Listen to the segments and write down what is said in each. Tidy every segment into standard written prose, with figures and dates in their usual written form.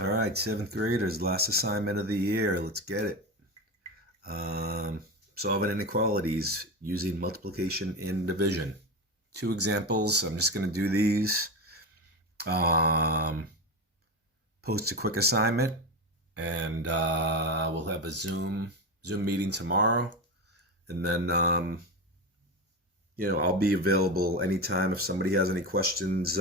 All right, seventh graders, last assignment of the year. Let's get it. Solving inequalities using multiplication and division. Two examples. I'm just going to do these. Post a quick assignment, and we'll have a Zoom meeting tomorrow. And then, I'll be available anytime if somebody has any questions.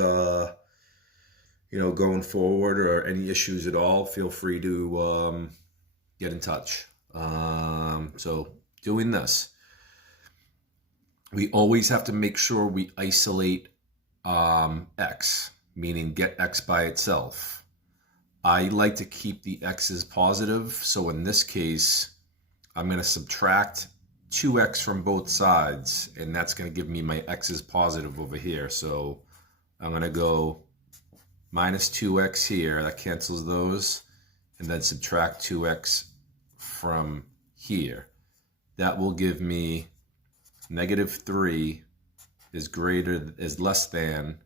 Going forward or any issues at all, feel free to get in touch. So doing this, we always have to make sure we isolate x, meaning get x by itself. I like to keep the x's positive. So in this case, I'm going to subtract 2x from both sides, and that's going to give me my x's positive over here. So I'm going to go minus 2x here, that cancels those, and then subtract 2x from here. That will give me negative 3 is less than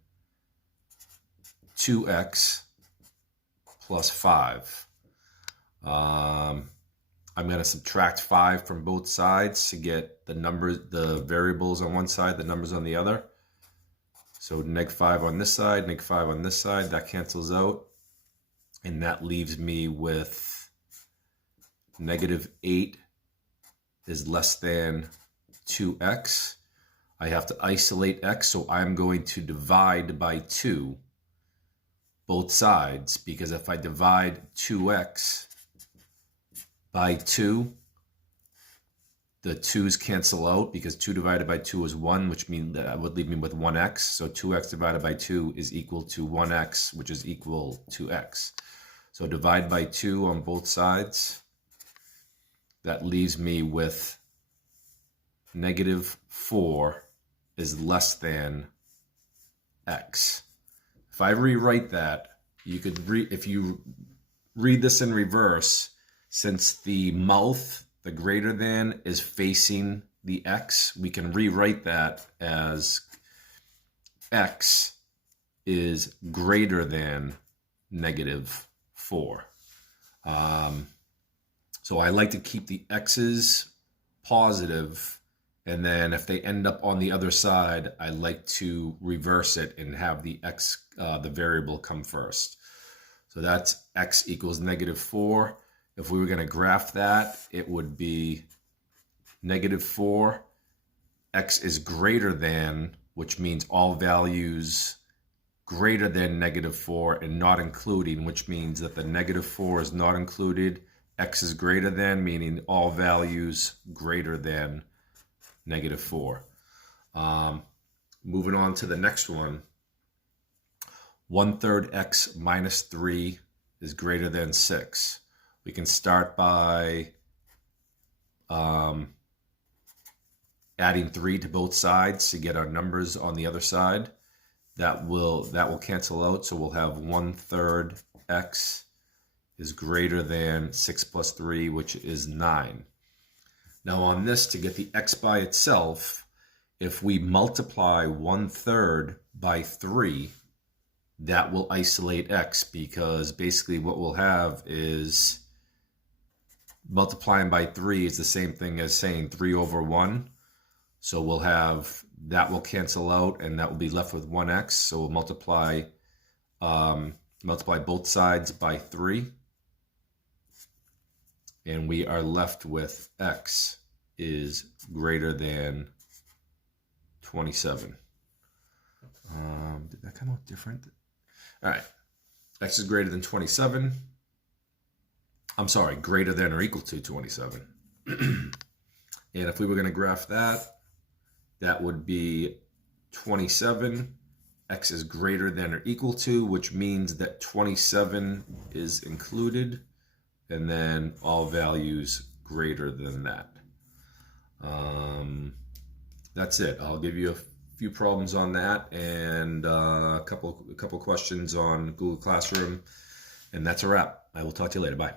2x plus 5. I'm going to subtract 5 from both sides to get the variables on one side, the numbers on the other. So neg 5 on this side, neg 5 on this side, that cancels out. And that leaves me with negative 8 is less than 2x. I have to isolate x, so I'm going to divide by 2 both sides, because if I divide 2x by 2, the 2's cancel out because 2 divided by 2 is 1, which means that would leave me with 1x. So 2x divided by 2 is equal to 1x, which is equal to x. So divide by 2 on both sides. That leaves me with negative 4 is less than x. If I rewrite that, if you read this in reverse, since the mouth, the greater than, is facing the x, we can rewrite that as x is greater than negative 4. So I like to keep the x's positive, and then if they end up on the other side, I like to reverse it and have the x, the variable, come first. So that's x equals negative 4. If we were going to graph that, it would be negative 4, x is greater than, which means all values greater than negative 4 and not including, which means that the negative 4 is not included. X is greater than, meaning all values greater than negative 4. Moving on to the next one. 1/3 x minus 3 is greater than 6. We can start by adding 3 to both sides to get our numbers on the other side. That will cancel out, so we'll have 1/3 x is greater than 6 plus 3, which is 9. Now on this, to get the x by itself, if we multiply 1/3 by 3, that will isolate x, because basically what we'll have is multiplying by 3 is the same thing as saying 3 over 1. So we'll have, that will cancel out, and that will be left with 1x. So we'll multiply both sides by 3. And we are left with x is greater than 27. Did that come out different? All right. X is greater than 27. I'm sorry, greater than or equal to 27. And if we were going to graph that, that would be 27. X is greater than or equal to, which means that 27 is included, and then all values greater than that. That's it. I'll give you a few problems on that, and a couple questions on Google Classroom, and that's a wrap. I will talk to you later. Bye.